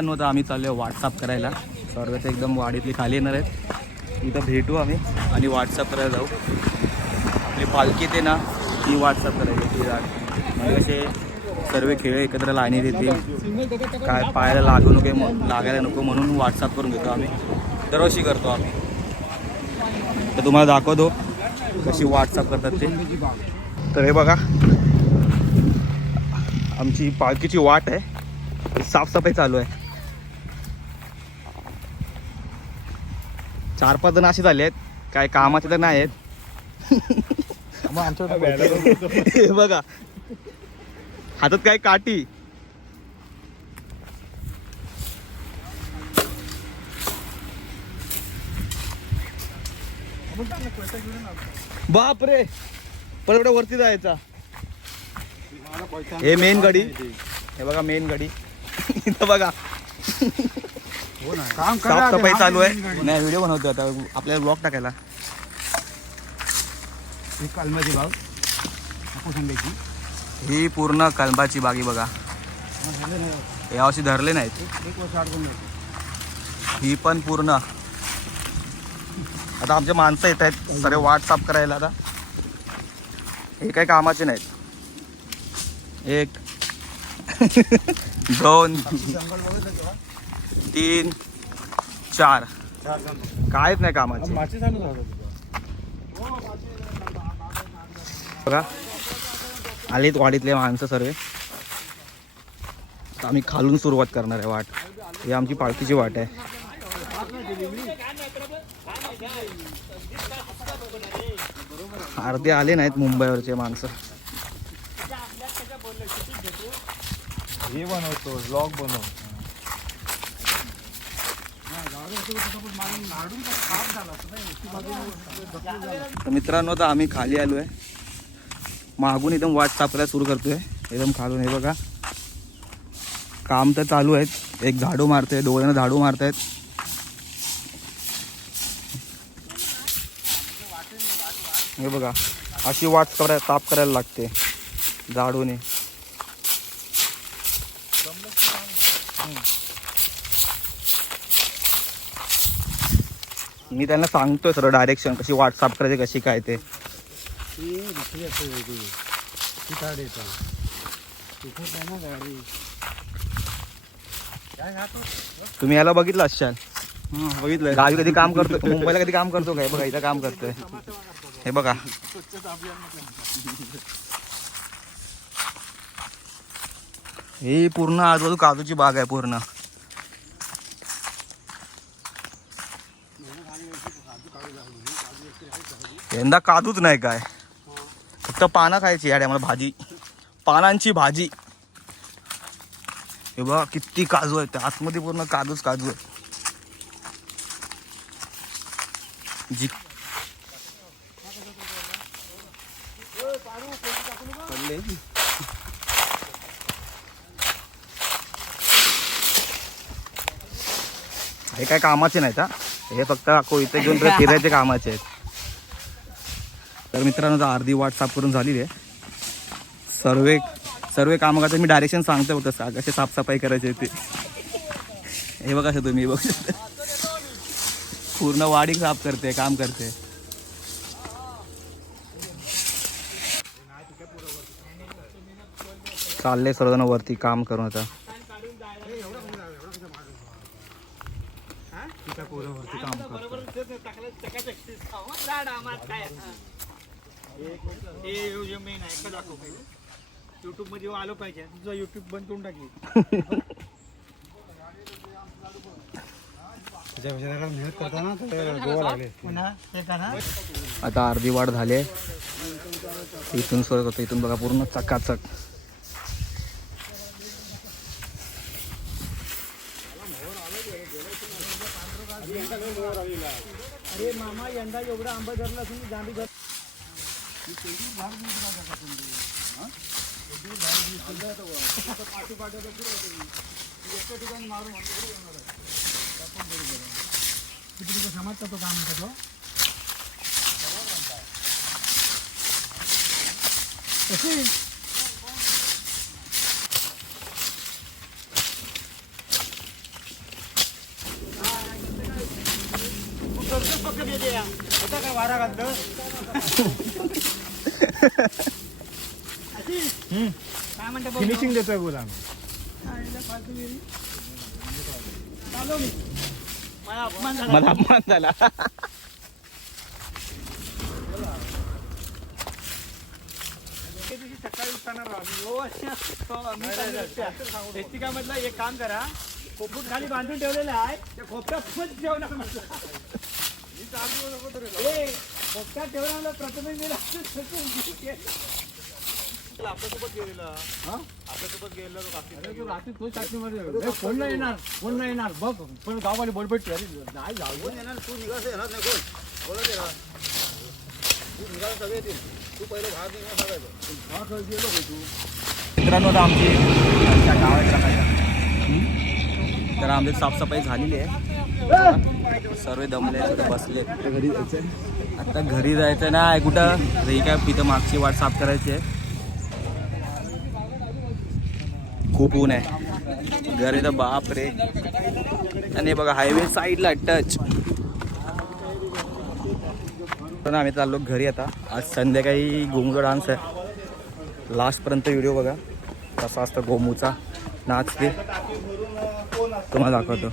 नव्हतं आम्ही चाललो व्हॉट्सअप करायला. सर्वच एकदम वाडीतली खाली येणार आहेत. इथं भेटू आम्ही आणि व्हॉट्सअप करायला जाऊ. आपली पालखी ते ना ती व्हॉट्सअप करायची ती म्हणजे असे सर्व खेळ एकत्र लाईनीत येतील. काय पायाला लागू नको लागायला नको म्हणून व्हॉट्सअप करून घेतो आम्ही. दरवर्षी करतो आम्ही. तर तुम्हाला दाखवतो कशी व्हॉट्सअप करतात ते. तर हे बघा आमची पालखीची वाट आहे. साफसफाई चालू आहे. 4-5 जण असे झाले आहेत काय कामाचे तर नाही आहेत. हे बघा हातात काय काठी. बाप रे परवड्या वरती जायचा. हे मेन गाडी. हे बघा मेन गाडी. इथं बघा साफसफाई चालू आहे. नाही व्हिडिओ बनवतो आता आपल्याला ब्लॉग टाकायला. कलमाची बाग ही पूर्ण कलमाची बागी बघा. यावर्षी धरले नाहीत. ही पण पूर्ण आता आमचे माणसं येत आहेत सगळे वाट साफ करायला. आता हे काही कामाचे नाहीत. 1 2 3 4 काहीच नाही कामाचे. बघा आलीत वाडीतले माणसं सर्व. आम्ही खालून सुरुवात करणार आहे वाट. ही आमची पालखीची वाट आहे. अर्धे आले नाहीत मुंबईवरचे माणसं. हे बनवतो ब्लॉग बनव. तर मित्रांनो तर आम्ही खाली आलो आहे. मागून एकदम वाट साफ करायला सुरू करतोय एकदम खालून. हे बघा काम तर चालू आहेत. एक झाडू मारतोय 2 जण झाडू मारतायत. हे बघा अशी वाट साफ करायला लागते झाडूने. मी त्यांना सांगतोय सर डायरेक्शन कशी वाट साफ करायची कशी काय ते. तुम्ही याला बघितलं असाल. बघितलं गावी कधी काम करतो मुंबईला कधी काम करतो काय. बघा इथं काम करतोय. हे बघा ही पूर्ण आजूबाजू काजूची बाग आहे पूर्ण. यंदा काजूच नाही काय फक्त पानं खायची या टायमाला. भाजी पानांची भाजी. हे बघा किती काजू आहेत. आतमध्ये पूर्ण काजूच काजू आहे. जी हे काय कामाचे नाहीत हा. हे फक्त कोयते घेऊन फिरायचे कामाचे आहेत. तर मित्रांनो अर्धी वाट साफ करून झालेली आहे. सर्व काम करता मी डायरेक्शन सांगतो होतं कसे साफसफाई करायची ते. हे बघा तुम्ही बघू शकता पूर्ण वाडी साफ करते काम करते. चालले सर्वजण वरती काम करून. आता युट्यूब मध्ये आलं पाहिजे. तुझा युट्यूब बंद करून टाकली. मेहनत करताना आता अर्धी वाट झाली आहे. इथून सुरुवात होतं. इथून बघा पूर्ण चकाचक. अरे मामा यंदा एवढा आंबा धरला असून जांभी धर. समजता तो काय म्हणतो काय वारा घालतं काय म्हणते फिनिशिंग देतोय बोला आम्ही. चालू मी मला अपमान झाला मला अपमान झाला. ते दिवशी सकाळी उठताना एसटी काय म्हटलं एक काम करा खोपूट खाली बांधून ठेवलेलं आहे त्या खोपट्यात जेवण म्हटलं खोपट्यात ठेवला प्रथमेश आपल्यासोबत गेलेला आपल्यासोबत गेलेला तो काकी रात्री तो चाचणीमध्ये कोण नाही येणार कोण नाही येणार बघ पण गाववाली बडबडते अरे नाही जाऊ कोण येणार तू निघास येणार नाही कोण बोलत येणार तू निघाला सगळे येतील तू पहिले भाग निघा सांगायचं गेलो भाई तू मित्रांनो आता आमची त्या गावात राखायला तर आमची साफसफाई झालेली आहे. सर्व दमले बसले. घरी जायचं आता घरी जायचं नाही कुठं ही काय तिथं मागची वाट साफ करायची आहे. खूप ऊन आहे घरी तर बाप रे. आणि बघा हायवे साईडला टच. पण आम्ही चाललो घरी आता. आज संध्याकाळी गोमूचा डान्स आहे. लास्टपर्यंत व्हिडिओ बघा कसा असतो गोमूचा नाच ते तुम्हाला दाखवतो.